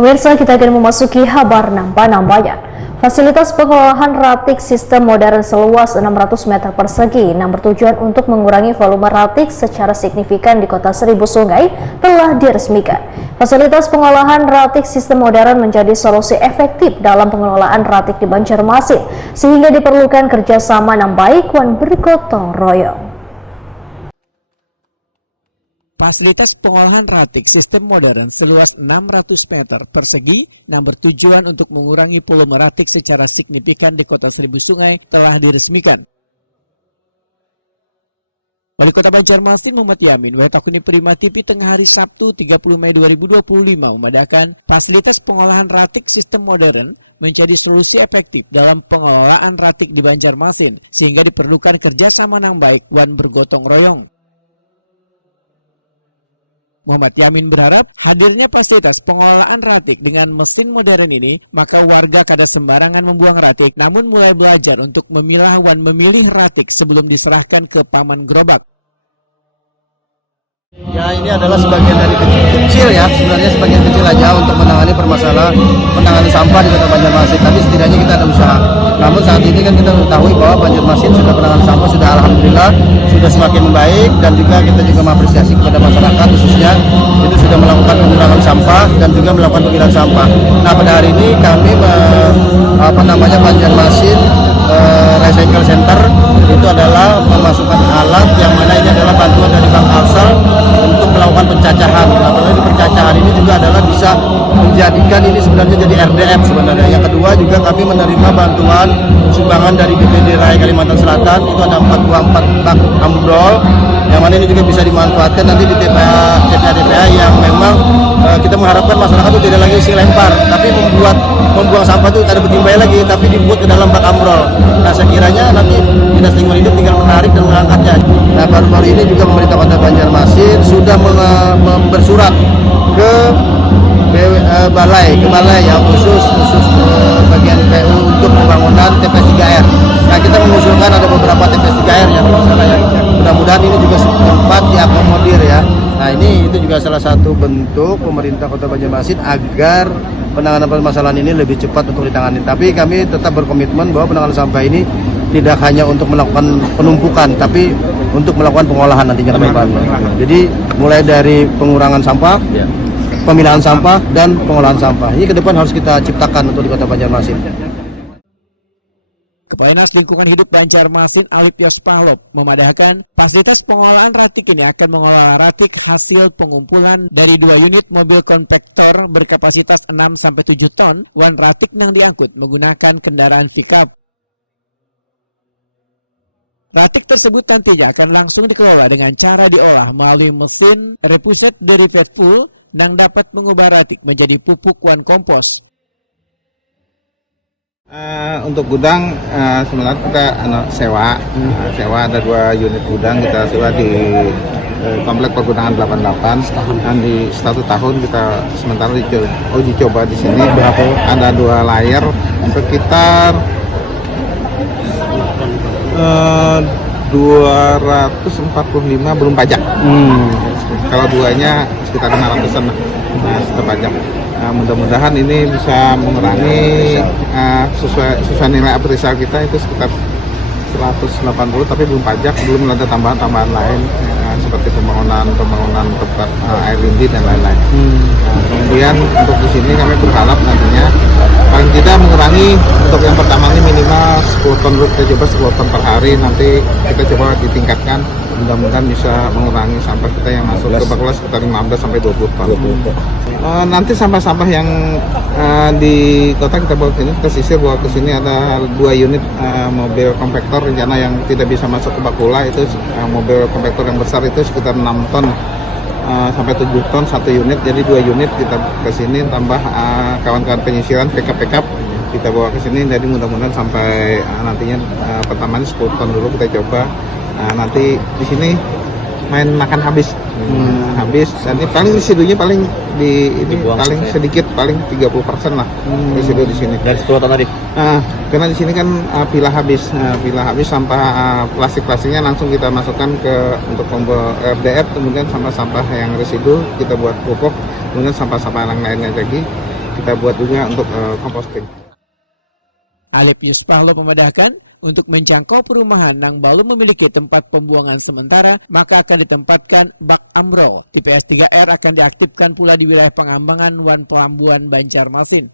Pemirsa, kita akan memasuki kabar nambah-nambahan. Fasilitas pengolahan ratik sistem modern seluas 600 meter persegi yang bertujuan untuk mengurangi volume ratik secara signifikan di Kota Seribu Sungai telah diresmikan. Fasilitas pengolahan ratik sistem modern menjadi solusi efektif dalam pengelolaan ratik di Banjarmasin, sehingga diperlukan kerjasama yang baik dan bergotong royong. Fasilitas pengolahan ratik sistem modern seluas 600 meter persegi yang bertujuan untuk mengurangi volume ratik secara signifikan di Kota Seribu Sungai telah diresmikan. Wali Kota Banjarmasin Muhammad Yamin, Wakafuni Prima TV tengah hari Sabtu 30 Mei 2025 memadakan fasilitas pengolahan ratik sistem modern menjadi solusi efektif dalam pengelolaan ratik di Banjarmasin, sehingga diperlukan kerjasama yang baik dan bergotong royong. Muhammad Yamin berharap hadirnya fasilitas pengelolaan ratik dengan mesin modern ini, maka warga kada sembarangan membuang ratik, namun mulai belajar untuk memilah dan memilih ratik sebelum diserahkan ke paman gerobak. Ya, ini adalah sebagian dari kecil ya, sebenarnya sebagian kecil aja untuk menangani permasalahan penanganan sampah di Kota Banjarmasin, tapi setidaknya kita ada usaha. Namun saat ini kan kita mengetahui bahwa Banjarmasin sudah penanganan sampah sudah alhamdulillah sudah semakin membaik, dan juga kita juga mengapresiasi kepada masyarakat khususnya itu sudah melakukan pengurangan sampah dan juga melakukan pemilahan sampah. Nah, pada hari ini kami Banjarmasin Recycle Center itu adalah memasukkan alat yang mana ini adalah bantuan dari Bank Alsel untuk melakukan pencacahan. Nah, di pencacahan ini juga adalah bisa menjadikan ini sebenarnya jadi RDF sebenarnya. Yang kedua juga kami menerima bantuan sumbangan dari BPD Rai Kalimantan Selatan, itu ada 44 bak ambrol yang mana ini juga bisa dimanfaatkan nanti di TPA yang memang kita mengharapkan masyarakat itu tidak lagi isi lempar, tapi membuang sampah itu tidak bertimbang lagi, tapi dibuat ke dalam bak ambrol. Nah, sekiranya nanti Dinas Lingkungan Hidup tinggal menarik dan mengangkatnya. Nah, baru-baru ini juga pemerintah Kota Banjarmasin sudah bersurat ke balai yang khusus bagian PU untuk pembangunan TPS 3R. Nah, kita mengusulkan ada beberapa TPS 3R yang mudah-mudahan ini juga sempat diakomodir ya. Nah, ini itu juga salah satu bentuk pemerintah Kota Banjarmasin agar penanganan permasalahan ini lebih cepat untuk ditangani. Tapi kami tetap berkomitmen bahwa penanganan sampah ini tidak hanya untuk melakukan penumpukan, tapi untuk melakukan pengolahan nantinya ke depan. Jadi mulai dari pengurangan sampah, pemilahan sampah, dan pengolahan sampah. Ini ke depan harus kita ciptakan untuk di Kota Banjarmasin. Kepala Dinas Lingkungan Hidup Banjarmasin Alif Yospalop memadahkan fasilitas pengolahan ratik ini akan mengolah ratik hasil pengumpulan dari 2 unit mobil kompaktor berkapasitas 6-7 ton dan ratik yang diangkut menggunakan kendaraan pickup. Ratik tersebut nantinya akan langsung dikelola dengan cara diolah melalui mesin repuset derivative full yang dapat mengubah ratik menjadi pupuk dan kompos. Untuk gudang sebenarnya kita sewa ada 2 unit gudang kita sewa di Komplek Pergudangan 88 dan di 1 tahun kita sementara uji coba di sini ada 2 layar sekitar 245 belum pajak. Kalau 2-nya sekitar 500-an setelah pajak. Mudah-mudahan ini bisa mengurangi sesuai nilai appraisal kita itu sekitar 180, tapi belum pajak, belum ada tambahan-tambahan lain seperti pembangunan tempat air lindi dan lain-lain. Kemudian untuk di sini kami berharap nantinya paling tidak mengurangi untuk yang pertama ini minimal 10 ton, kita coba 10 ton per hari, nanti kita coba ditingkatkan, mudah-mudahan bisa mengurangi sampah kita yang masuk ke Bakulas sekitar 15-20 ton. Nanti sampah-sampah yang di kota kita bawa ke sini, kita sisir bawa ke sini, ada 2 unit mobil kompaktor rencana yang tidak bisa masuk ke Bakula, itu mobil kompaktor yang besar itu sekitar 6 ton sampai 7 ton 1 unit, jadi 2 unit kita ke sini, tambah kawan-kawan penyisiran pickup kita bawa ke sini, jadi mudah-mudahan sampai nantinya pertamanya 10 ton dulu kita coba. Nanti di sini main makan habis, ini paling residunya paling paling sedikit, paling 30% lah residu di sini. Dari 10 ton tadi. Karena di sini kan pilah habis sampah plastiknya langsung kita masukkan untuk RDF, kemudian sampah-sampah yang residu kita buat pupuk, kemudian sampah-sampah yang lainnya lagi kita buat juga untuk composting. Alif Yuspahlo memandahkan, untuk menjangkau perumahan yang belum memiliki tempat pembuangan sementara, maka akan ditempatkan bak amrol. TPS 3R akan diaktifkan pula di wilayah Pengambangan Wan Pelambuan Banjarmasin.